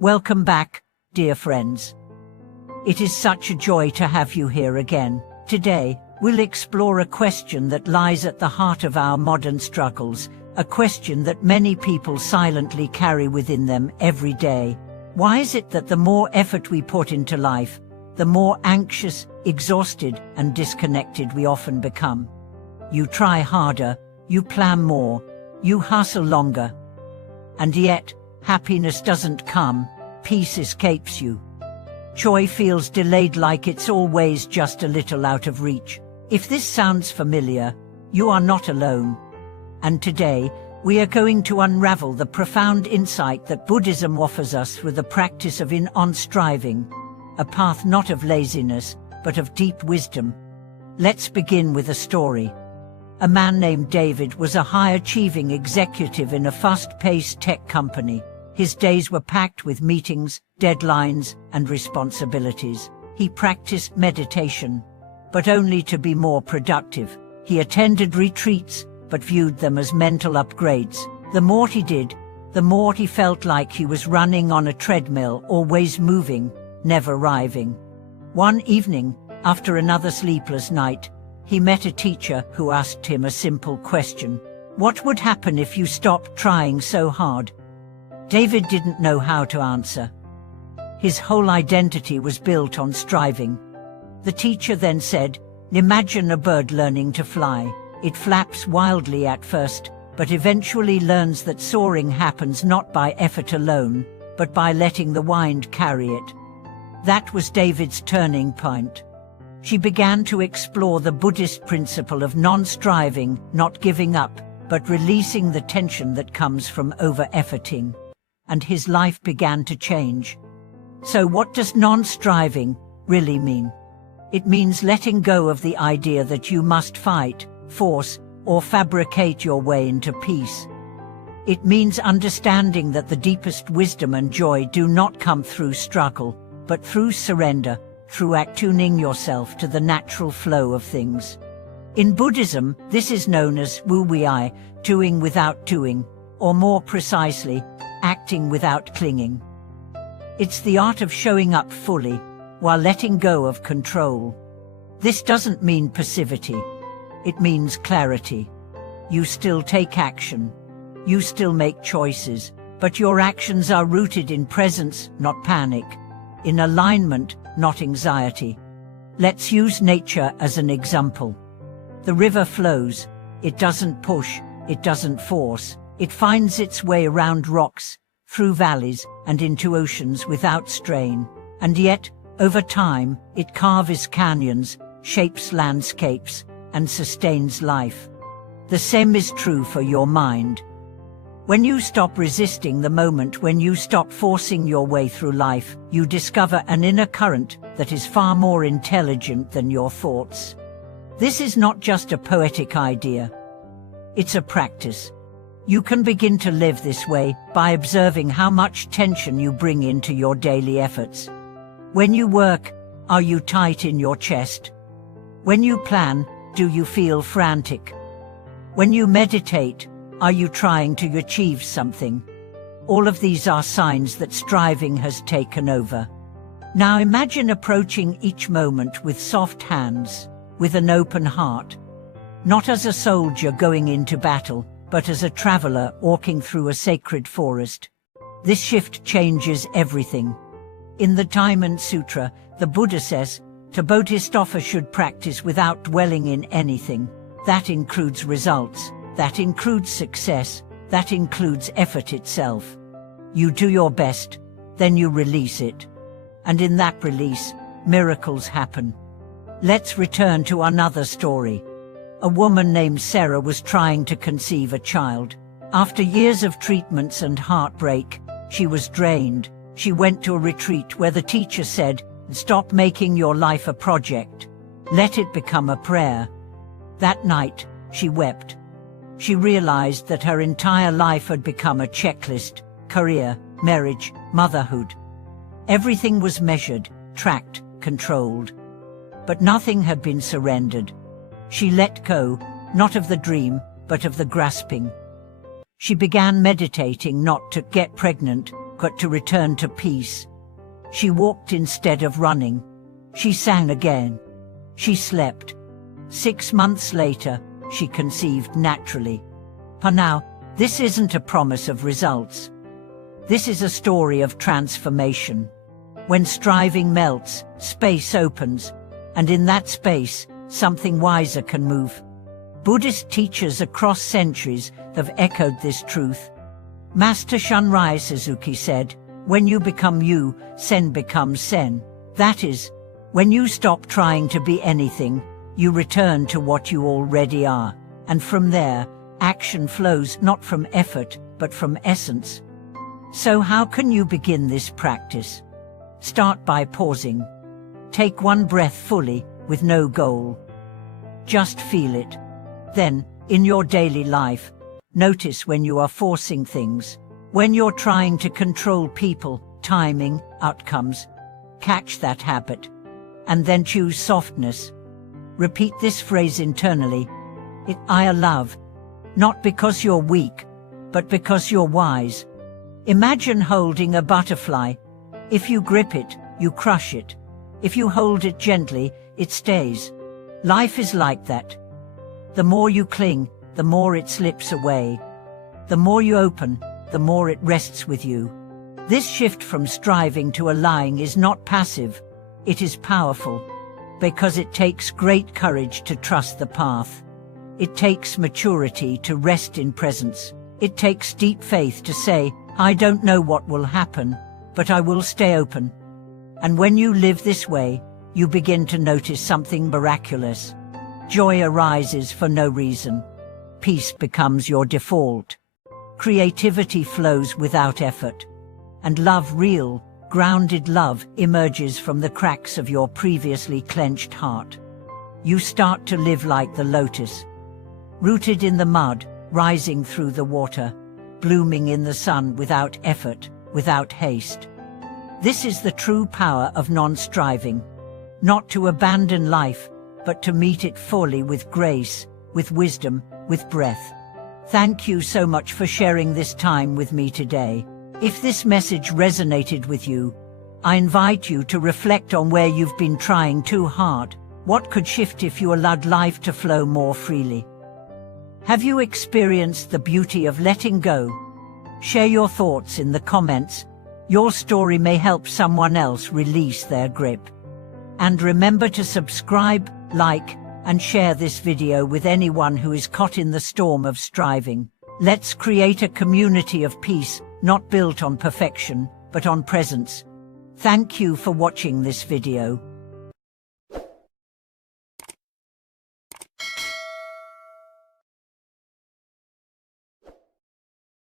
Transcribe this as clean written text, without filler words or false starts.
Welcome back, dear friends. It is such a joy to have you here again. Today, we'll explore a question that lies at the heart of our modern struggles, a question that many people silently carry within them every day. Why is it that the more effort we put into life, the more anxious, exhausted, and disconnected we often become? You try harder, you plan more, you hustle longer. And yet, happiness doesn't come, peace escapes you. Joy feels delayed, like it's always just a little out of reach. If this sounds familiar, you are not alone. And today, we are going to unravel the profound insight that Buddhism offers us through the practice of striving, a path not of laziness, but of deep wisdom. Let's begin with a story. A man named David was a high-achieving executive in a fast-paced tech company. His days were packed with meetings, deadlines, and responsibilities. He practiced meditation, but only to be more productive. He attended retreats, but viewed them as mental upgrades. The more he did, the more he felt like he was running on a treadmill, always moving, never arriving. One evening, after another sleepless night, he met a teacher who asked him a simple question. What would happen if you stopped trying so hard? David didn't know how to answer. His whole identity was built on striving. The teacher then said, imagine a bird learning to fly. It flaps wildly at first, but eventually learns that soaring happens not by effort alone, but by letting the wind carry it. That was David's turning point. She began to explore the Buddhist principle of non-striving, not giving up, but releasing the tension that comes from over-efforting. And his life began to change. So what does non-striving really mean? It means letting go of the idea that you must fight, force, or fabricate your way into peace. It means understanding that the deepest wisdom and joy do not come through struggle, but through surrender, through attuning yourself to the natural flow of things. In Buddhism, this is known as wu-wei, doing without doing, or more precisely, acting without clinging. It's the art of showing up fully, while letting go of control. This doesn't mean passivity. It means clarity. You still take action. You still make choices, but your actions are rooted in presence, not panic, in alignment, not anxiety. Let's use nature as an example. The river flows. It doesn't push, it doesn't force. It finds its way around rocks, through valleys, and into oceans without strain. And yet, over time, it carves canyons, shapes landscapes, and sustains life. The same is true for your mind. When you stop resisting the moment, when you stop forcing your way through life, you discover an inner current that is far more intelligent than your thoughts. This is not just a poetic idea. It's a practice. You can begin to live this way by observing how much tension you bring into your daily efforts. When you work, are you tight in your chest? When you plan, do you feel frantic? When you meditate, are you trying to achieve something? All of these are signs that striving has taken over. Now imagine approaching each moment with soft hands, with an open heart. Not as a soldier going into battle, but as a traveler walking through a sacred forest. This shift changes everything. In the Diamond Sutra, the Buddha says, the Bodhisattva should practice without dwelling in anything. That includes results, that includes success, that includes effort itself. You do your best, then you release it. And in that release, miracles happen. Let's return to another story. A woman named Sarah was trying to conceive a child. After years of treatments and heartbreak, she was drained. She went to a retreat where the teacher said, stop making your life a project. Let it become a prayer. That night, she wept. She realized that her entire life had become a checklist: career, marriage, motherhood. Everything was measured, tracked, controlled. But nothing had been surrendered. She let go, not of the dream, but of the grasping. She began meditating not to get pregnant, but to return to peace. She walked instead of running. She sang again. She slept. 6 months later, she conceived naturally. But now, this isn't a promise of results. This is a story of transformation. When striving melts, space opens, and in that space, something wiser can move. Buddhist teachers across centuries have echoed this truth. Master Shunryu Suzuki said, "When you become you, Sen becomes Sen." That is, when you stop trying to be anything, you return to what you already are. And from there, action flows not from effort, but from essence. So how can you begin this practice? Start by pausing. Take one breath fully, with no goal. Just feel it. Then, in your daily life, notice when you are forcing things, when you're trying to control people, timing, outcomes. Catch that habit. And then choose softness. Repeat this phrase internally. I love. Not because you're weak, but because you're wise. Imagine holding a butterfly. If you grip it, you crush it. If you hold it gently, it stays. Life is like that. The more you cling, the more it slips away. The more you open, the more it rests with you. This shift from striving to allowing is not passive, it is powerful. Because it takes great courage to trust the path. It takes maturity to rest in presence. It takes deep faith to say, I don't know what will happen, but I will stay open. And when you live this way, you begin to notice something miraculous. Joy arises for no reason. Peace becomes your default. Creativity flows without effort. And love, real, grounded love, emerges from the cracks of your previously clenched heart. You start to live like the lotus, rooted in the mud, rising through the water, blooming in the sun without effort, without haste. This is the true power of non-striving. Not to abandon life, but to meet it fully with grace, with wisdom, with breath. Thank you so much for sharing this time with me today. If this message resonated with you, I invite you to reflect on where you've been trying too hard. What could shift if you allowed life to flow more freely? Have you experienced the beauty of letting go? Share your thoughts in the comments. Your story may help someone else release their grip. And remember to subscribe, like, and share this video with anyone who is caught in the storm of striving. Let's create a community of peace, not built on perfection, but on presence. Thank you for watching this video.